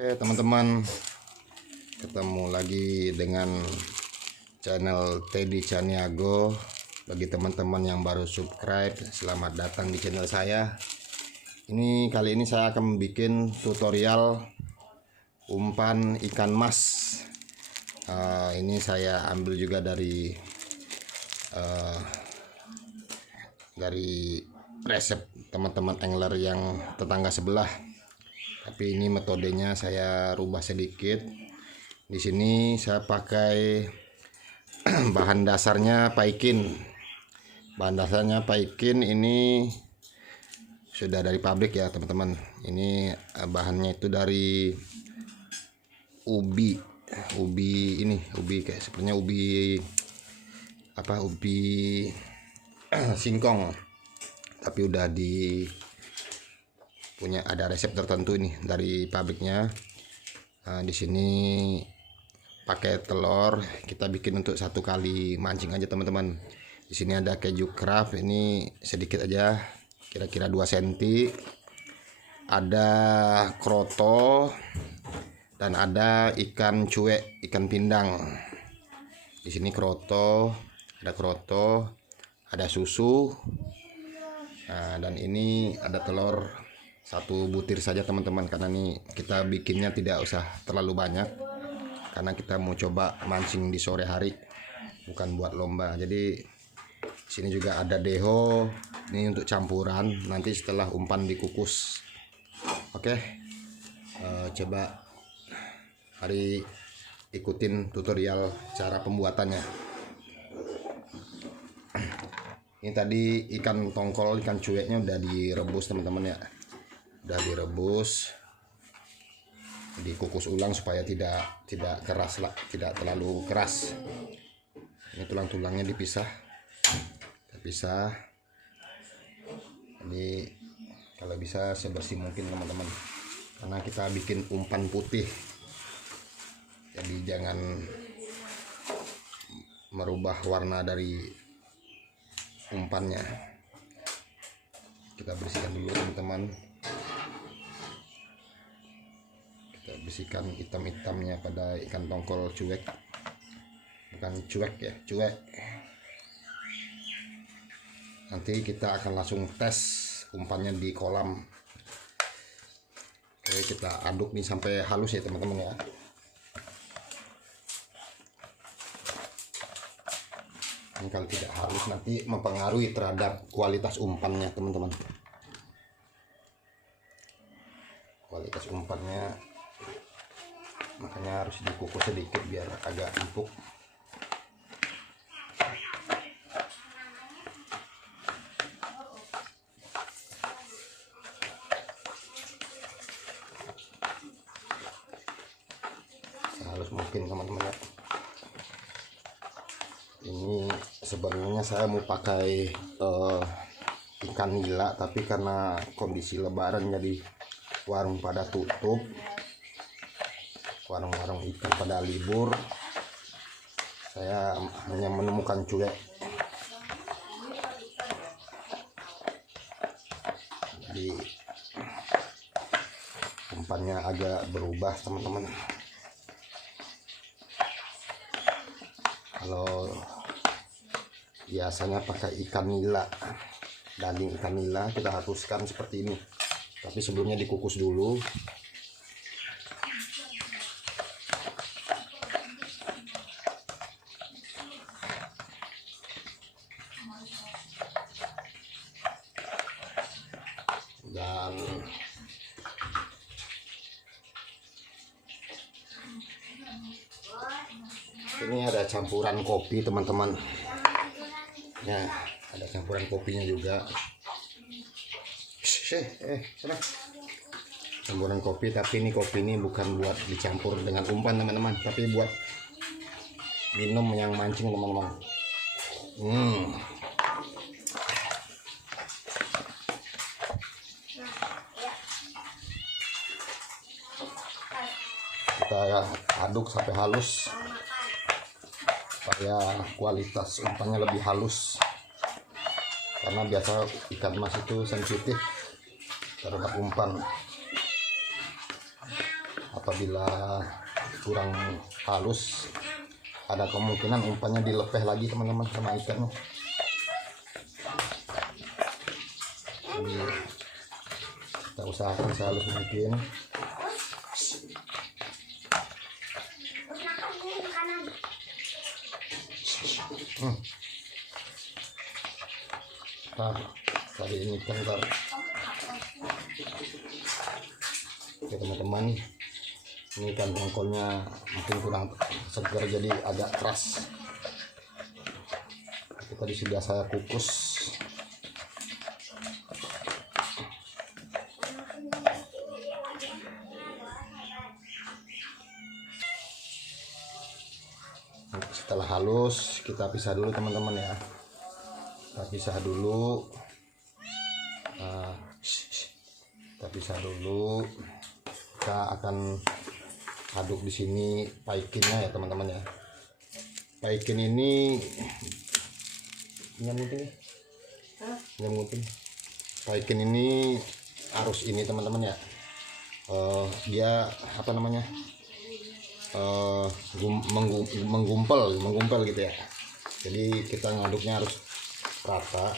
Oke teman-teman, ketemu lagi dengan channel Teddy Caniago. Bagi teman-teman yang baru subscribe, selamat datang di channel saya. Kali ini saya akan bikin tutorial umpan ikan mas. Ini saya ambil juga dari resep teman-teman angler yang tetangga sebelah. Tapi ini metodenya saya rubah sedikit. Di sini saya pakai bahan dasarnya paikin. Bahan dasarnya paikin ini sudah dari pabrik ya teman-teman. Ini bahannya itu dari ubi kayak sepertinya ubi singkong. Tapi udah punya ada resep tertentu ini dari pabriknya. Di sini pakai telur, kita bikin untuk satu kali mancing aja teman-teman. Di sini ada keju craft, ini sedikit aja, kira-kira 2 cm. Ada kroto dan ada ikan cuek, ikan pindang. Di sini ada susu. Dan ini ada telur 1 butir saja teman-teman, karena ini kita bikinnya tidak usah terlalu banyak karena kita mau coba mancing di sore hari, bukan buat lomba. Jadi sini juga ada deho, ini untuk campuran nanti setelah umpan dikukus. Oke, coba mari ikutin tutorial cara pembuatannya. Ini tadi ikan tongkol, ikan cueknya udah direbus teman-teman ya. Udah direbus, dikukus ulang supaya tidak keras lah, tidak terlalu keras. Ini tulang-tulangnya dipisah. Ini kalau bisa sebersih mungkin teman-teman, karena kita bikin umpan putih, jadi jangan merubah warna dari umpannya. Kita bersihkan dulu teman-teman. Bersihkan hitam-hitamnya pada ikan tongkol cuek, bukan cuek ya, cuek. Nanti kita akan langsung tes umpannya di kolam. Oke, kita aduk nih sampai halus ya teman-teman ya. Ini kalau tidak halus nanti mempengaruhi terhadap kualitas umpannya teman-teman. Kualitas umpannya makanya harus dikukus sedikit biar agak empuk. Sehalus mungkin teman-teman ya. Ini sebenarnya saya mau pakai ikan nila, tapi karena kondisi lebaran jadi warung pada tutup, warung-warung ikan pada libur, saya hanya menemukan cuek. Jadi umpannya agak berubah teman-teman. Kalau biasanya pakai ikan nila, daging ikan nila kita haluskan seperti ini, tapi sebelumnya dikukus dulu. Dan ini ada campuran kopi teman-teman ya, ada campuran kopinya juga. Campuran kopi, tapi ini kopi ini bukan buat dicampur dengan umpan teman-teman, tapi buat minum yang mancing teman-teman. Kita aduk sampai halus supaya kualitas umpannya lebih halus, karena biasa ikan mas itu sensitif terhadap umpan. apabila kurang halus ada kemungkinan umpannya dilepeh lagi teman-teman sama ikannya. Jadi kita usahakan sehalus mungkin. Tadi ini kan oke teman-teman, ini ikan tongkolnya mungkin kurang segar jadi agak keras. Itu tadi sudah saya kukus. Setelah halus kita pisah dulu teman-teman ya. Kita pisah dulu. Kita akan aduk di sini paikinnya ya teman-teman ya. Paikin ini nyamutin. Paikin ini arus ini teman-teman ya. Dia apa namanya? menggumpal gitu ya. Jadi kita ngaduknya harus rata,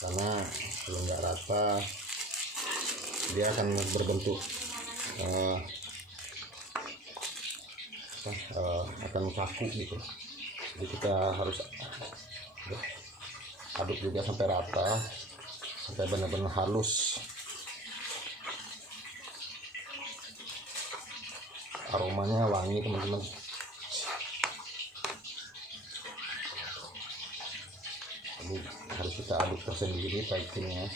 karena kalau nggak rata dia akan berbentuk akan kaku gitu. Jadi kita harus aduk juga sampai rata, sampai benar-benar halus. Aromanya wangi teman-teman. Ini harus kita aduk tersendiri paikinnya.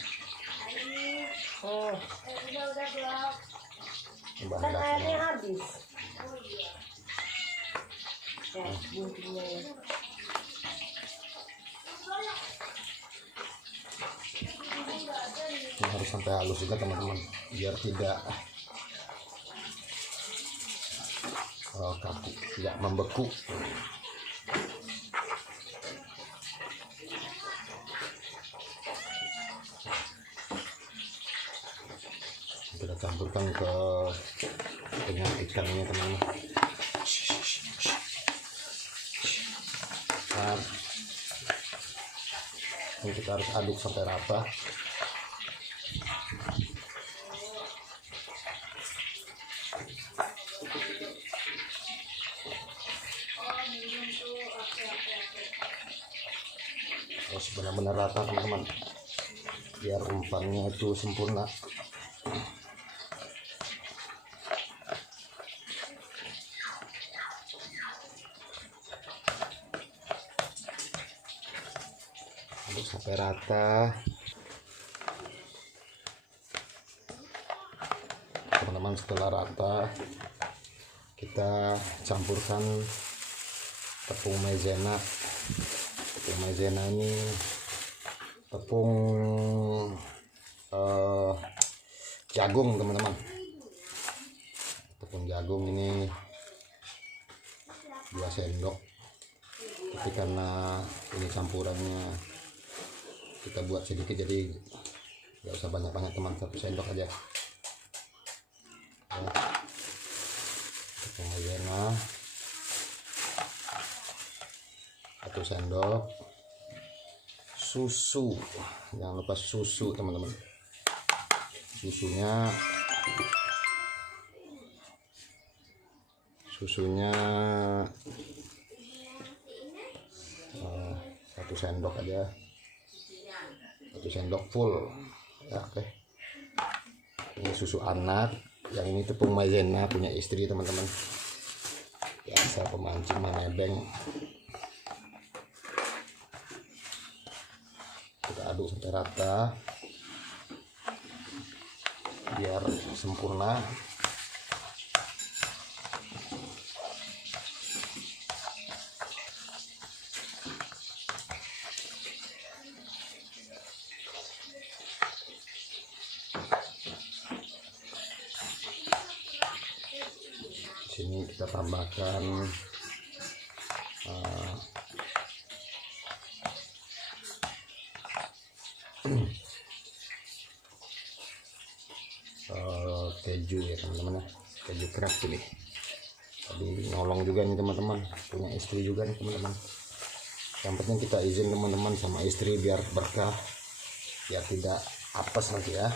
Bahan dasarnya habis. Ini harus sampai halus juga teman-teman, biar tidak kaku, tidak membeku. Kita campurkan dengan ikannya teman-teman. Nah, ini kita harus aduk sampai rata. Harus benar-benar rata teman-teman, biar umpannya itu sempurna. Aduk sampai rata teman-teman. Setelah rata kita campurkan tepung maizena. Tepung maizena ini tepung jagung teman-teman. Tepung jagung ini 2 sendok. Tapi karena ini campurannya kita buat sedikit, jadi nggak usah banyak-banyak teman, 1 sendok aja. Tepung maizena 1 sendok. Susu, jangan lupa susu teman-teman. Susunya 1 sendok aja, 1 sendok full ya. Oke, ini susu anak, yang ini tepung maizena punya istri teman-teman, biasa pemancing menebeng. Kita aduk sampai rata biar sempurna. Sini kita tambahkan keju ya teman-teman. teman-teman ya, keju kerak ini. Tadi nolong juga nih teman-teman, punya istri juga nih teman-teman. Yang penting kita izin teman-teman sama istri biar berkah, biar tidak apes nanti ya.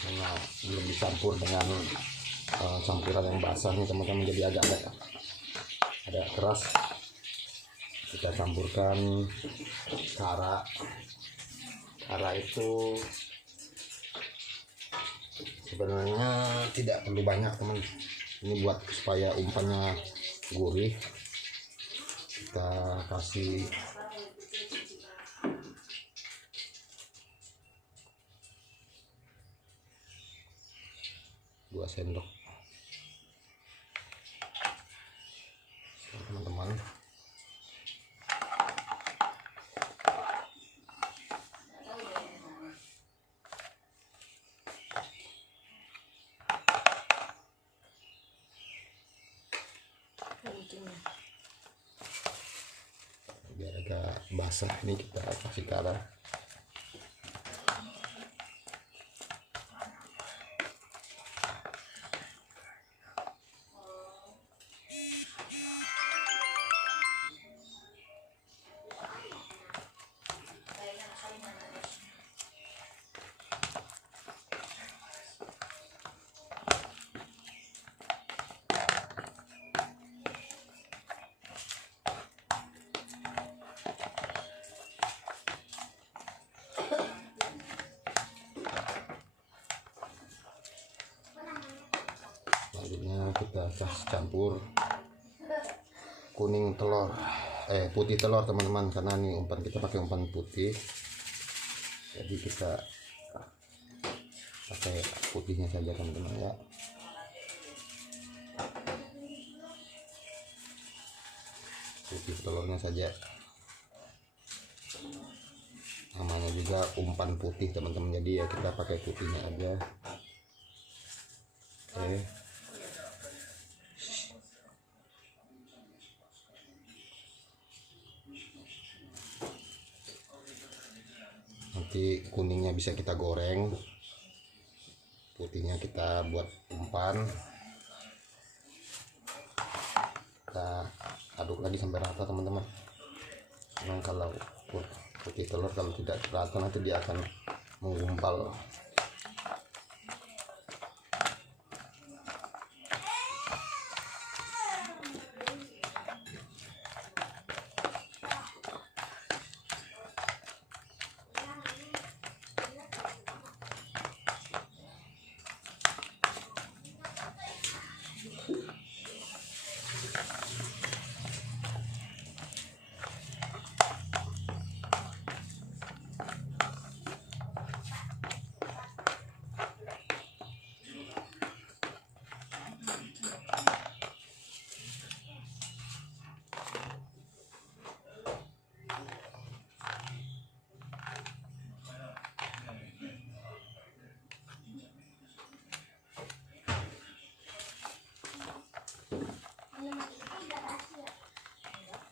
Karena belum dicampur dengan campuran yang basah nih teman-teman, jadi agak keras. Kita campurkan kara itu sebenarnya tidak perlu banyak teman, ini buat supaya umpannya gurih. Kita kasih dua sendok teman-teman. Biar agak basah ini kita kasih kara. Selanjutnya kita kasih campur kuning telur, putih telur teman-teman, karena ini umpan kita pakai umpan putih, jadi kita pakai putihnya saja teman-teman ya. Putih telurnya saja, namanya juga umpan putih teman-teman, jadi ya kita pakai putihnya aja. Oke. Nanti kuningnya bisa kita goreng, putihnya kita buat umpan. Kita aduk lagi sampai rata teman-teman. Memang kalau putih telur kalau tidak rata nanti dia akan menggumpal.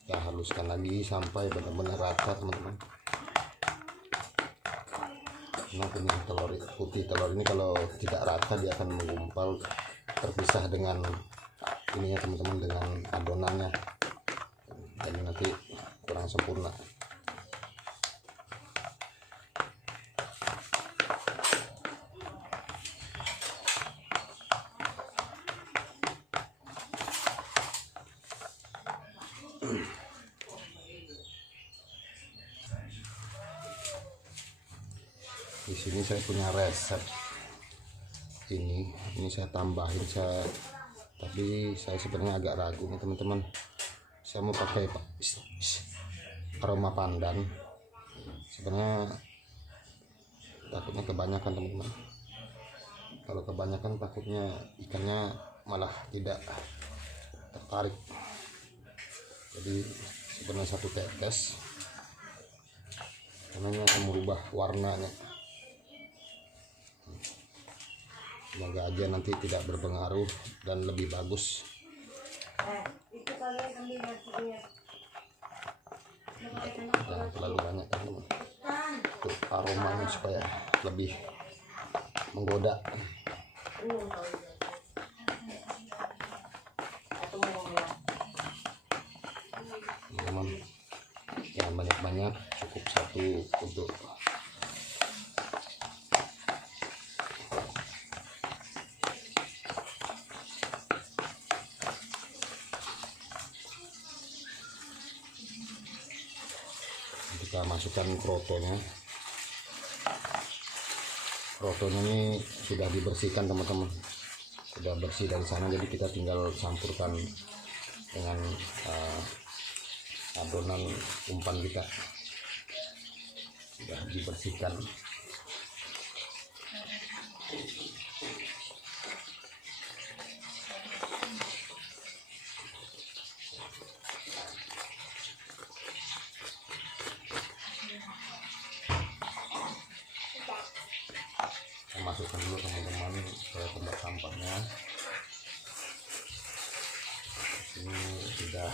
Kita haluskan lagi sampai benar-benar rata teman-teman. Nah, kuning telur, putih telur ini kalau tidak rata dia akan menggumpal, terpisah dengan ininya teman-teman, dengan adonannya, jadi nanti kurang sempurna. Di sini saya punya resep ini saya tambahin, tapi saya sebenarnya agak ragu nih teman-teman. Saya mau pakai aroma pandan, sebenarnya takutnya kebanyakan teman-teman. Kalau kebanyakan takutnya ikannya malah tidak tertarik, jadi sebenarnya satu tetes karena ini akan merubah warnanya. Semoga aja nanti tidak berpengaruh dan lebih bagus. Jangan terlalu banyak teman-teman, untuk aromanya supaya lebih menggoda. Teman-teman, jangan banyak-banyak, cukup satu untuk kita masukkan krotonya. Krotonya ini sudah dibersihkan teman-teman, sudah bersih dari sana, jadi kita tinggal campurkan dengan adonan umpan kita, sudah dibersihkan. Masukkan dulu teman-teman ke tempat sampahnya. Ini sudah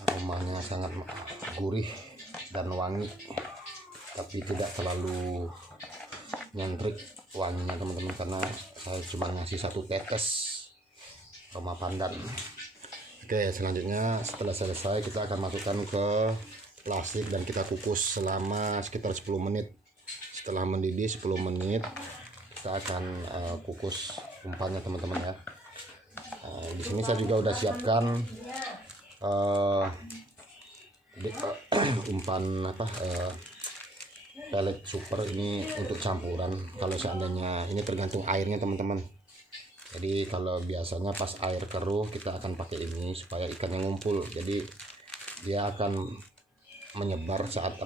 aromanya sangat gurih dan wangi, tapi tidak terlalu nyentrik wanginya teman-teman, karena saya cuma ngasih 1 tetes aroma pandan. Oke, selanjutnya setelah selesai kita akan masukkan ke plastik dan kita kukus selama sekitar 10 menit. Setelah mendidih 10 menit kita akan kukus umpannya teman-teman ya. Di sini saya juga udah siapkan umpan pelet super ini untuk campuran. Kalau seandainya ini tergantung airnya teman-teman, jadi kalau biasanya pas air keruh kita akan pakai ini supaya ikannya ngumpul, jadi dia akan menyebar saat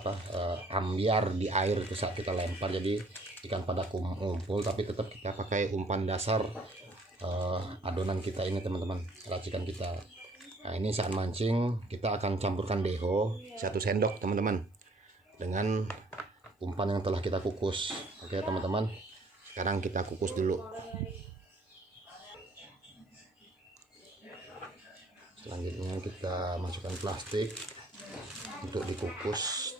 ambiar di air saat kita lempar, jadi ikan pada kumpul, tapi tetap kita pakai umpan dasar adonan kita ini teman-teman, racikan kita. Nah, ini saat mancing kita akan campurkan deho 1 sendok teman-teman dengan umpan yang telah kita kukus. Oke teman-teman, sekarang kita kukus dulu. Selanjutnya kita masukkan plastik untuk dikukus.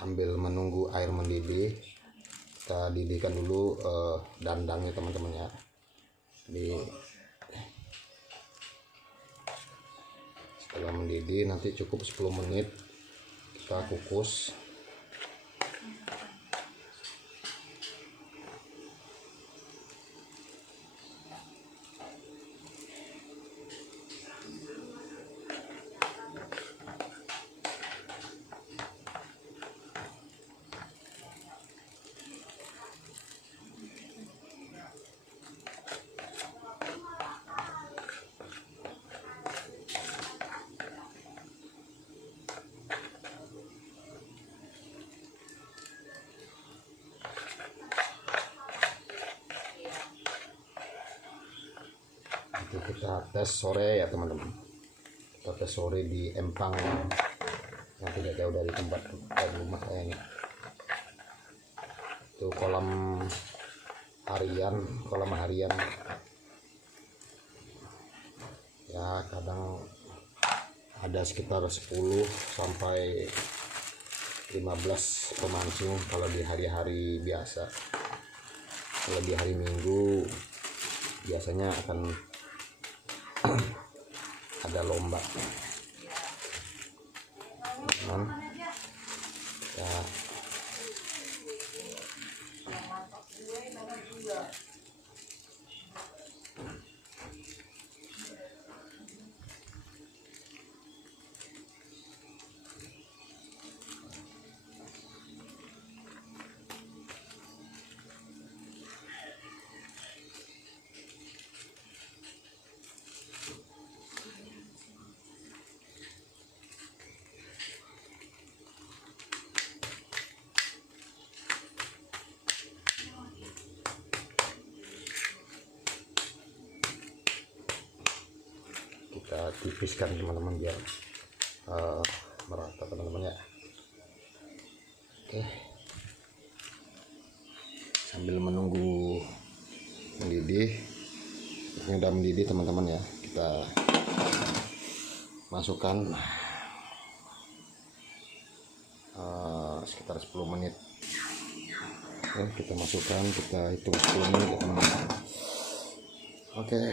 Sambil menunggu air mendidih, kita didihkan dulu dandangnya teman-teman ya. Setelah mendidih nanti cukup 10 menit kita kukus. Itu kita tes sore ya teman-teman, kita tes sore di empang yang tidak jauh dari tempat rumah saya ini. Itu kolam harian ya, kadang ada sekitar 10 sampai 15 pemancing kalau di hari-hari biasa. Kalau di hari Minggu biasanya akan ada lomba ya. tipiskan teman-teman biar merata teman-teman ya. Oke, sambil menunggu mendidih. Ini udah mendidih teman-teman ya, kita masukkan sekitar 10 menit. Oke, kita masukkan, kita hitung 10 menit ya teman-teman. Oke.